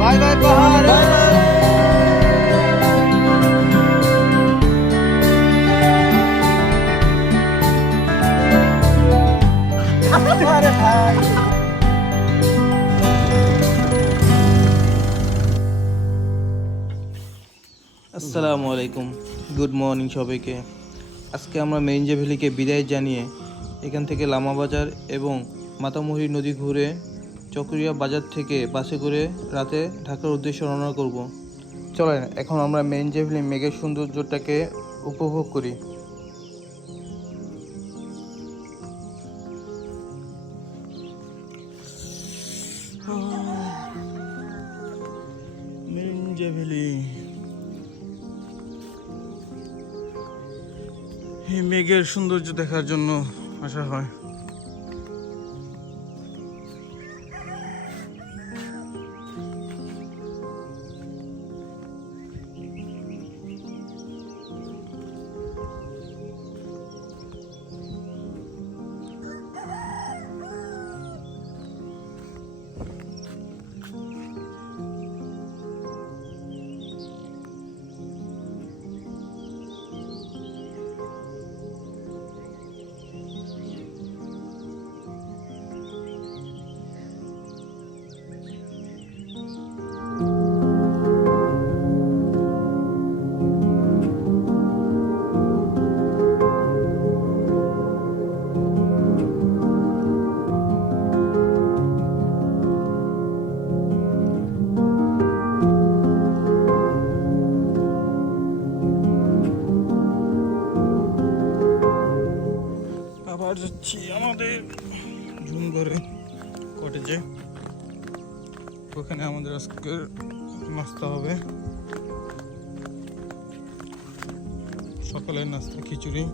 Bye bye পাহাড় আসসালামু আলাইকুম। গুড মর্নিং সবাইকে। আজকে আমরা মেরিঞ্জা ভ্যালিকে বিদায় জানিয়ে এখান থেকে লামা বাজার এবং মাতামুহুরি নদী ঘুরে চকরিয়া বাজার থেকে বাসে করে রাতে ঢাকার উদ্দেশ্যে রওনা করব। চলেন, এখন আমরা মেরিঞ্জা ভ্যালি মেঘের সৌন্দর্যটাকে উপভোগ করি। মেঘের সৌন্দর্য দেখার জন্য আসা হয়। ওখানে আমাদের আজকে নাস্তা হবে। সকালের নাস্তা খিচুড়ি।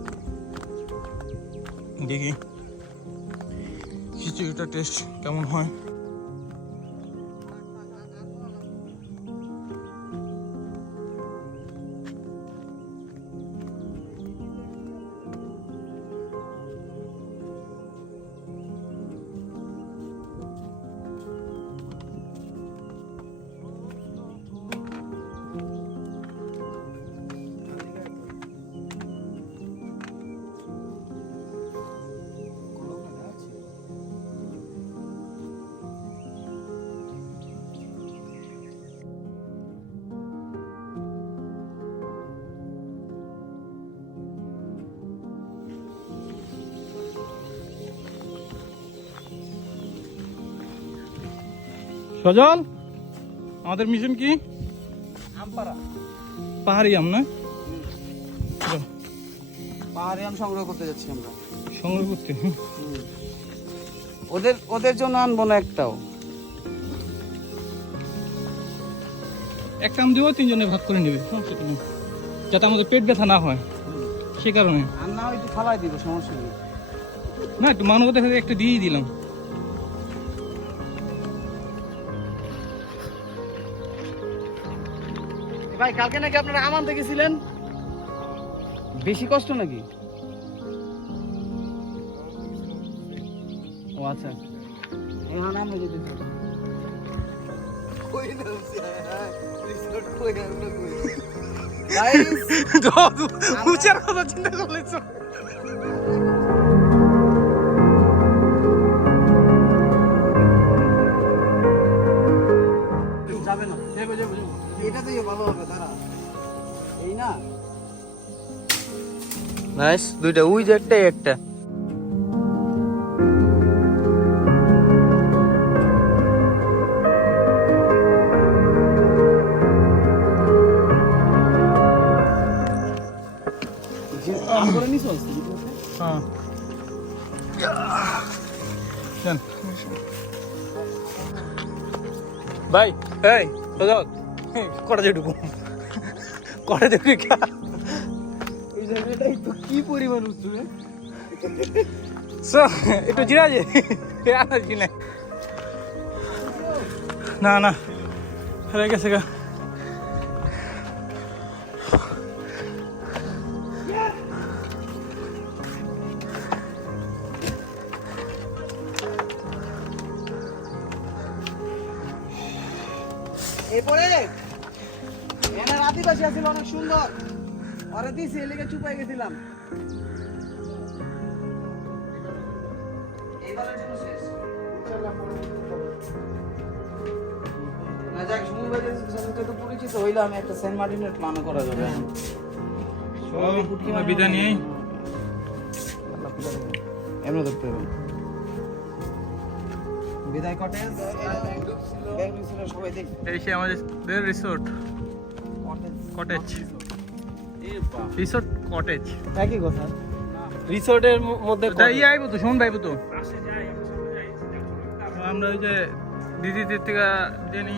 দেখি খিচুড়িটা টেস্ট কেমন হয়? সজল আমাদের মিশন কি? পাহাড়ি আম না? পাহাড়ে আম সংগ্রহ করতে যাচ্ছি আমরা। সংগ্রহ করতে? ওদের ওদের জন্য আনব না একটাও। একটা আম দেবো তিনজনে ভাগ করে নেবে। যাতে আমাদের পেট ব্যথা না হয়। সে কারণে। আর না একটু ফালাই দিব সমস্যা নেই। না একটু মানবতা একটা দিয়েই দিলাম। ভাই কালকে নাকি আপনারা আম আনতে গেছিলেন বেশি কষ্ট নাকি? ও আচ্ছা। উচার কথা চিন্তা করলেছ? যাবে না। এটা তো ভালো হবে। নাইস দুইটা উই যে একটা। হ্যাঁ। ভাই এই কটা যে ঢুকু। কটা জায়গাটাই তো কি পরিমাণ উঁচু রে? সো একটু জিরা যে আর কি নাই না না হয়ে গেছে গা এরপরে এনার আদিবাসী আছিল অনেক সুন্দর ওরে দিছি এলিগে চুপাই গেছিলাম এইবারের জন্য শেষ। না যাক সমুদ্র বাজারের সাথে তো পরিচিত হইলাম একটা সেন্ট মার্টিনের প্ল্যানও করা যাবে। বিদায় নিয়েই এমন দেখতে হবে। বিদায় কটেজ সবাই দেখ। এই সে আমাদের রিসোর্ট কটেজ রিসোর্ট কটেজ একই কথা। রিসোর্টের মধ্যে যাই আইবো তো শুন তো। আমরা ওই যে দিদিদের থেকে জানি।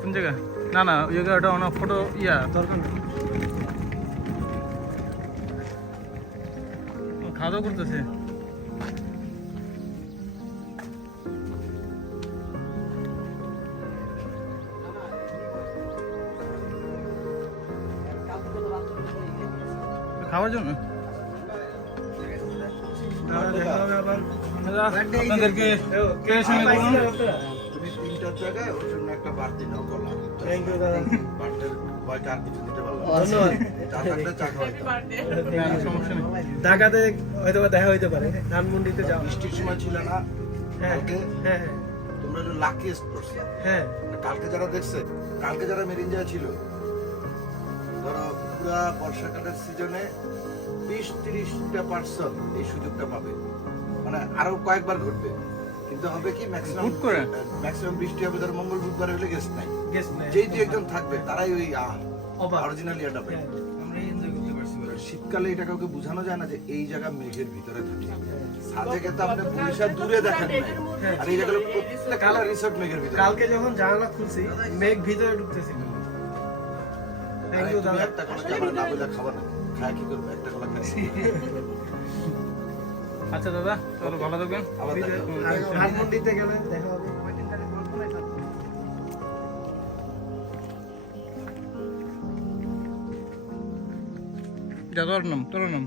কোন জায়গা? না না ওই জায়গাটা অনেক ফটো ইয়া। দরকার খাওয়া দাওয়া করতেছে? খাওয়ার জন্য? আপনাদেরকে কে সঙ্গে বলুন তিনটার জায়গায় ওর জন্য একটা বাড়তি নাও। হ্যাঁ, সমস্যা নেই। ঢাকাতে হয়তো বা দেখা হইতে পারে। ধানমন্ডিতে যাও বৃষ্টির সময় ছিল না। হ্যাঁ কালকে হ্যাঁ তোমরা একটু লাকিয়েস্ট করছ হ্যাঁ। কালকে যারা দেখছে কালকে যারা মেরিঞ্জা ছিল ধরো পুরা বর্ষাকালের সিজনে বিশ তিরিশটা পার্সন এই সুযোগটা পাবে। মানে আরও কয়েকবার ঘটবে কিন্তু হবে কি ম্যাক্সিমাম করে? ম্যাক্সিমাম বৃষ্টি হবে ধরো মঙ্গল বুধবার হলে গেছ নাই। গেস নাই। যেই দু একজন থাকবে তারাই ওই অরিজিনাল ইয়াটা পাবে। হ্যাঁ, শীতকালে এটা কাউকে বোঝানো যায় না যে এই জায়গা মেঘের ভিতরে থাকে। সাথে কিন্তু আপনি বরিশাল দূরে দেখেন আর এই জায়গাগুলো প্রত্যেকটা রিসোর্ট মেঘের ভিতরে। কালকে যখন জানালা খুলছি মেঘ ভিতরে ঢুকতেছিল তুমি একটা কলা কি আমরা না বলে খাবা না। খায় কি করবে? একটা কলা আচ্ছা দাদা চলো ভালো থাকবেন। আবার দেখা হবে। আর ধানমন্ডিতে গেলে দেখা তোর নাম তোর নাম?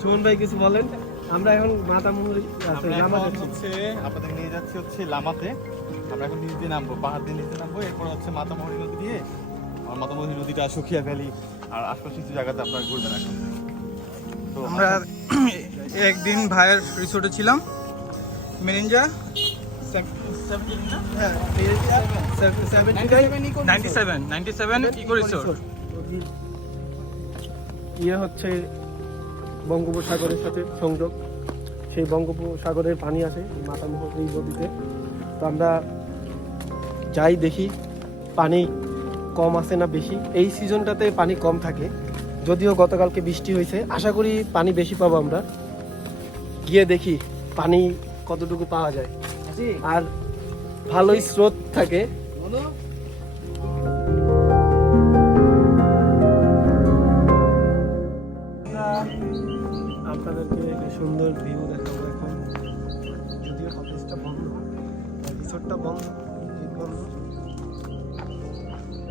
সুমন ভাই কিছু বলেন। আমরা এখন মাতা এখন হচ্ছে আপনাদের নিয়ে যাচ্ছি হচ্ছে লামাতে। আমরা এখন নিচ দিয়ে নামবো পাহাড় দিয়ে নিচে নামবো। এরপর হচ্ছে মাতামহরি নদী দিয়ে আমার মাতামহরি নদীটা সুখিয়া ভ্যালি আর আশপাশে কিছু জায়গাতে আপনারা ঘুরবেন এখন। তো আমরা একদিন ভাইয়ের রিসোর্টে ছিলাম মেরিঞ্জা হ্যাঁ ninety seven ninety seven eco resort ইয়ে হচ্ছে বঙ্গোপসাগরের সাথে সংযোগ। সেই বঙ্গোপসাগরের পানি আসে এই এই নদীতে। তো আমরা যাই দেখি পানি কম আছে না বেশি। এই সিজনটাতে পানি কম থাকে। যদিও গতকালকে বৃষ্টি হয়েছে। আশা করি পানি বেশি পাবো আমরা। গিয়ে দেখি পানি কতটুকু পাওয়া যায়। আর ভালোই স্রোত থাকে। সুন্দর ভিউ দেখাবো এখন। যদিও কটেজটা বন্ধ রিসোর্টটা বন্ধ বন্ধ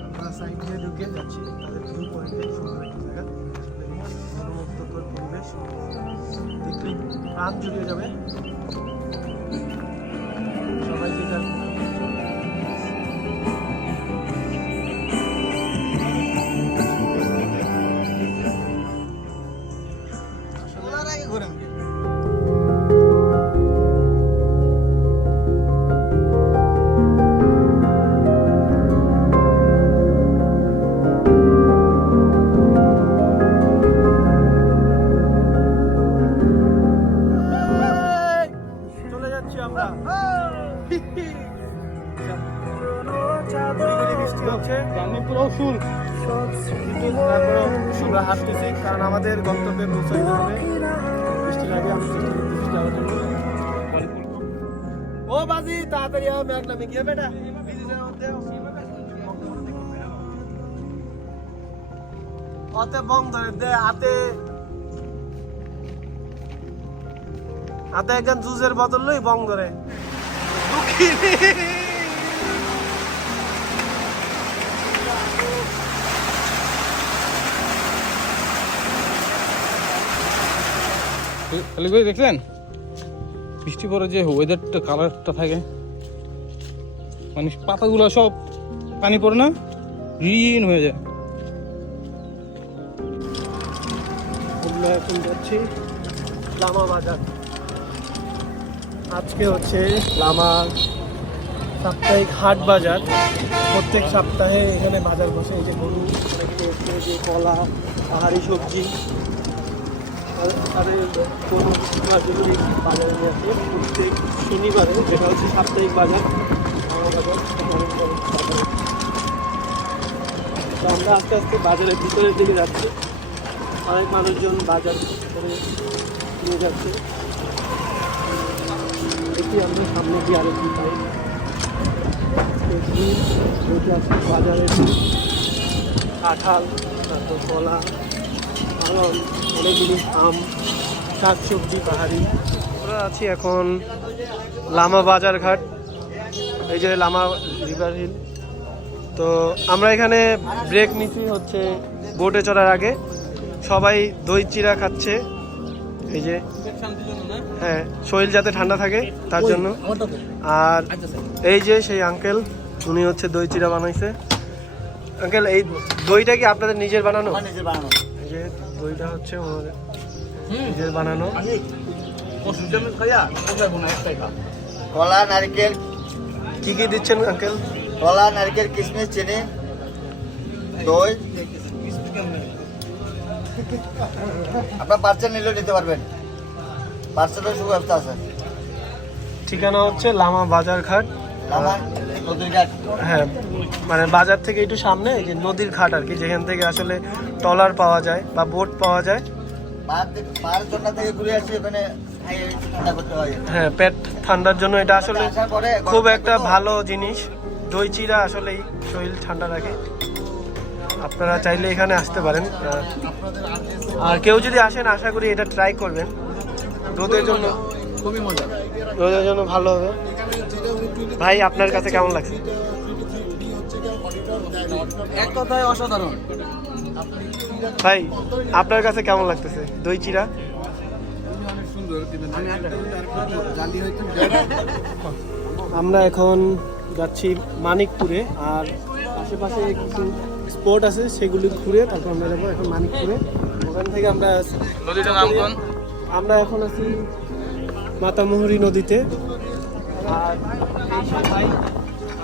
আমরা সাইড দিয়ে ঢুকে যাচ্ছি, তাদের ভিউ পয়েন্টে সুন্দর একটা জায়গা। মনোমুগ্ধকর পরিবেশ। দেখলেই প্রাণ জুড়িয়ে যাবে। সবাই যেটা হাঁটতেছি, কারণ আমাদের গন্তব্যে পৌঁছাইতে হবে। বৃষ্টির আগে আমি চেষ্টা ও বাজি, তাড়াতাড়ি আও, ব্যাগ নামে গিয়ে, বেটা। অতে বং ধরে দে, হাতে। হাতে একজন জুজের বদল লই বং ধরে। খালি করে দেখলেন? বৃষ্টি পরে যে ওয়েদারটা কালারটা থাকে। মানে পাতাগুলো সব পানি পড়ে না? গ্রিন হয়ে যায়। আমরা এখন যাচ্ছি লামা বাজার। আজকে হচ্ছে লামা সাপ্তাহিক হাট বাজার। প্রত্যেক সপ্তাহে এখানে বাজার বসে। এই যে গরু যে কলা, পাহাড়ি সবজি। আর বাজারে নিয়ে আসে। প্রত্যেক সাপ্তাহিক বাজার। তো আমরা আস্তে আস্তে বাজারের ভিতরের দিকে যাচ্ছি। অনেক মানুষজন বাজার করে নিয়ে যাচ্ছে। দেখি আমরা সামনে গিয়ে আরও কি পাই। দেখি বাজারে। কাঁঠাল, তারপর কলা আরও অনেকগুলি আম শাক সবজি পাহাড়ি। আমরা আছি এখন লামা বাজার ঘাট। এই যে লামা রিভার হিল। তো আমরা এখানে ব্রেক নিছি হচ্ছে বোটে চড়ার আগে। সবাই দই চিরা খাচ্ছে। এই যে হ্যাঁ শরীর যাতে ঠান্ডা থাকে তার জন্য। আর এই যে সেই আঙ্কেল উনি হচ্ছে দই চিরা বানাইছে। আঙ্কেল এই দইটা কি আপনাদের নিজের বানানো? নিজের বানানো। এই যে দইটা হচ্ছে ওনাদের নিজের বানানো। কলা নারকেল। কি কি দিচ্ছেন আঙ্কেল কলা নারকেল কিশমিশ চিনি দই। আপনার পার্সেল নিলেও নিতে পারবেন। পার্সেলের সুব্যবস্থা আছে। ঠিকানা হচ্ছে লামা বাজার ঘাট। নদীর ঘাট। হ্যাঁ মানে বাজার থেকে একটু সামনে যে নদীর ঘাট আর কি যেখান থেকে আসলে ট্রলার পাওয়া যায় বা বোট পাওয়া যায়। হয়। হ্যাঁ পেট ঠান্ডার জন্য এটা আসলে খুব একটা ভালো জিনিস। দই চিরা আসলেই শরীর ঠান্ডা রাখে। আপনারা চাইলে এখানে আসতে পারেন। আর- আর কেউ যদি আসেন আশা করি এটা ট্রাই করবেন। রোদের জন্য খুবই মজা। রোদের জন্য ভালো হবে। ভাই আপনার কাছে কেমন লাগছে? এক কথায় অসাধারণ। ভাই আপনার কাছে কেমন লাগতেছে? দই চিরা আমরা এখন যাচ্ছি মানিকপুরে আর আশেপাশে কিছু স্পট আছে সেগুলি ঘুরে তারপর আমরা যাব এখন মানিকপুরে। ওখান থেকে আমরা নদীটার নাম কোন? আমরা এখন আছি মাতামুহুরি নদীতে। আর এই ভাই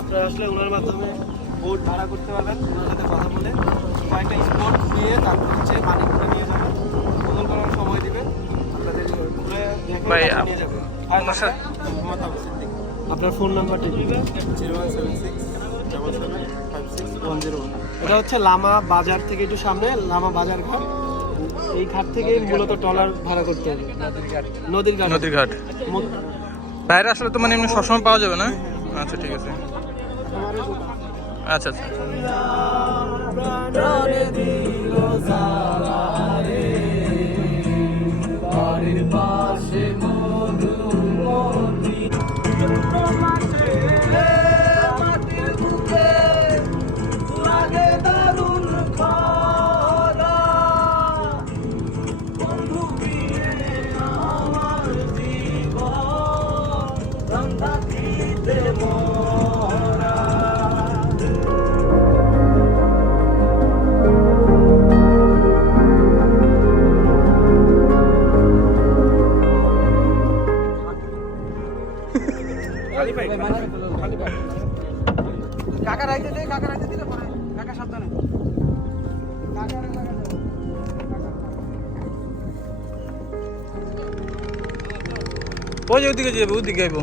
আপনারা আসলে ওনার মাধ্যমে বোট ভাড়া করতে পারবেন ওনার সাথে কথা বলে কয়েকটা স্পট ঘুরিয়ে তারপর হচ্ছে মানিকপুরে নিয়ে যাবেন গোসল করার সময় দিবেন আপনাদের ঘুরে দেখে নিয়ে যাবেন। আর আপনার ফোন নাম্বারটা দিবেন zero one seven six double seven five six one zero one. এটা হচ্ছে লামা বাজার থেকে একটু সামনে লামা বাজার ঘাট। এই ঘাট থেকে মূলত ট্রলার ভাড়া করতে হবে। নদীর ঘাট। নদীর ঘাট। বাইরে আসলে তো মানে এমনি সবসময় পাওয়া যাবে না? আচ্ছা ঠিক আছে। আচ্ছা আচ্ছা। ওই যে ওদিকে যাবে ওদিকে যাব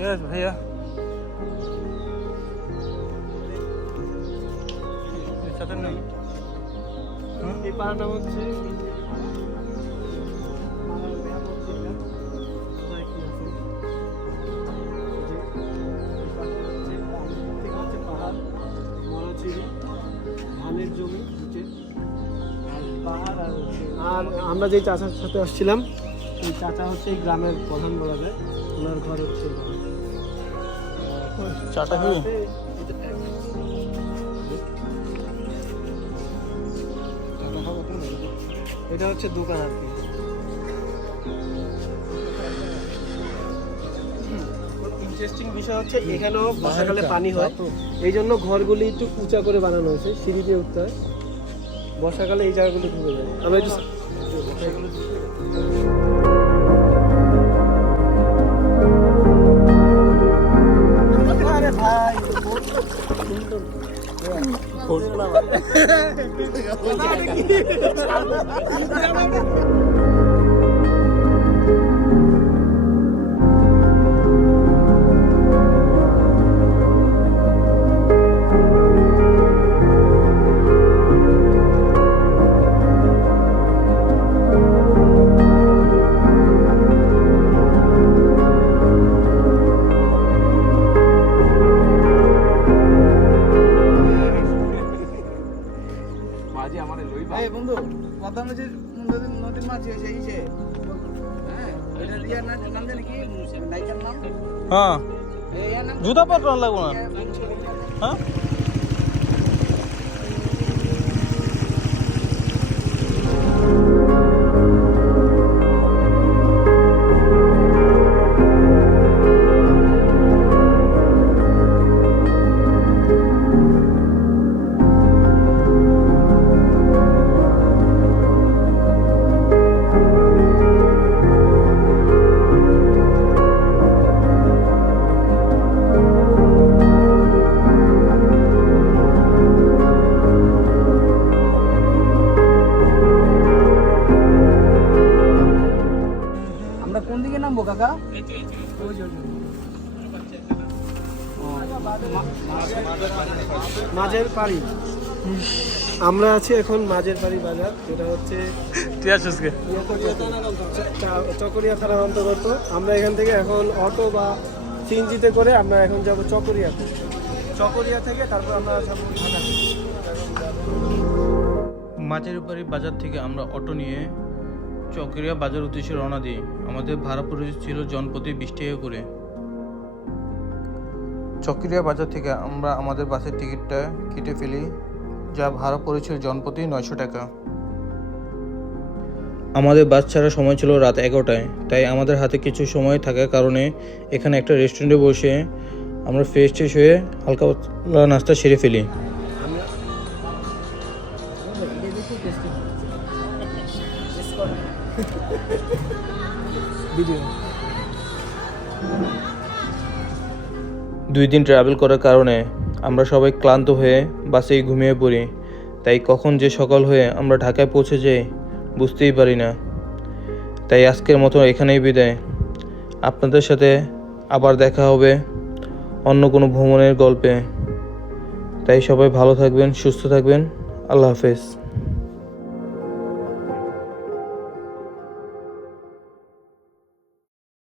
Yes, ভাইয়া খেলাটা হচ্ছে। আর আমরা যেই চাচার সাথে আসছিলাম এই চাচা হচ্ছে গ্রামের প্রধান বলা যায়। ওনার ঘর হচ্ছে চাটা এটা হচ্ছে দোকান আর কি। ইন্টারেস্টিং বিষয় হচ্ছে এখানেও বর্ষাকালে পানি হয়। এই জন্য ঘরগুলি একটু উঁচা করে বানানো হয়েছে সিঁড়ি দিয়ে উঠতে হয়। বর্ষাকালে এই জায়গাগুলো ঢুকে যায়। আমরা একটু ভাই এই বন্ধু কথা হচ্ছে নদীর নদীর মাছ এসে এসে। হ্যাঁ এটা রিয়ার নাম নাম জানি কি? নায়িকার নাম? হ্যাঁ। জুতা পাল্টানো লাগবো না? হ্যাঁ? মাঝের পাড়ি। আমরা আছি এখন মাঝের পাড়ি বাজার যেটা হচ্ছে চকরিয়া থানার অন্তর্গত। আমরা এখান থেকে এখন অটো বা সিএনজিতে করে আমরা এখন যাব চকরিয়াতে। চকরিয়া থেকে তারপর আমরা যাব ঢাকা মাঝের বাড়ি বাজার থেকে আমরা অটো নিয়ে চকরিয়া বাজার উদ্দেশ্যে রওনা দিই। আমাদের ভাড়া পড়েছিল জনপ্রতি বিশ টাকা করে। চকরিয়া বাজার থেকে আমরা আমাদের বাসের টিকিটটা কেটে ফেলি যা ভাড়া পড়েছিল জনপ্রতি নয়শো টাকা। আমাদের বাস ছাড়ার সময় ছিল রাত এগারোটায় তাই আমাদের হাতে কিছু সময় থাকার কারণে এখানে একটা রেস্টুরেন্টে বসে আমরা ফ্রেশ ট্রেশ হয়ে হালকা পাতলা নাস্তা সেরে ফেলি। ভিডিও দুই দিন ট্রাভেল করার কারণে আমরা সবাই ক্লান্ত হয়ে বাসেই ঘুমিয়ে পড়ি। তাই কখন যে সকাল হয়ে আমরা ঢাকায় পৌঁছে যাই বুঝতেই পারি না। তাই আজকের মতো এখানেই বিদায়। আপনাদের সাথে আবার দেখা হবে অন্য কোনো ভ্রমণের গল্পে। তাই সবাই ভালো থাকবেন, সুস্থ থাকবেন। আল্লাহ হাফেজ।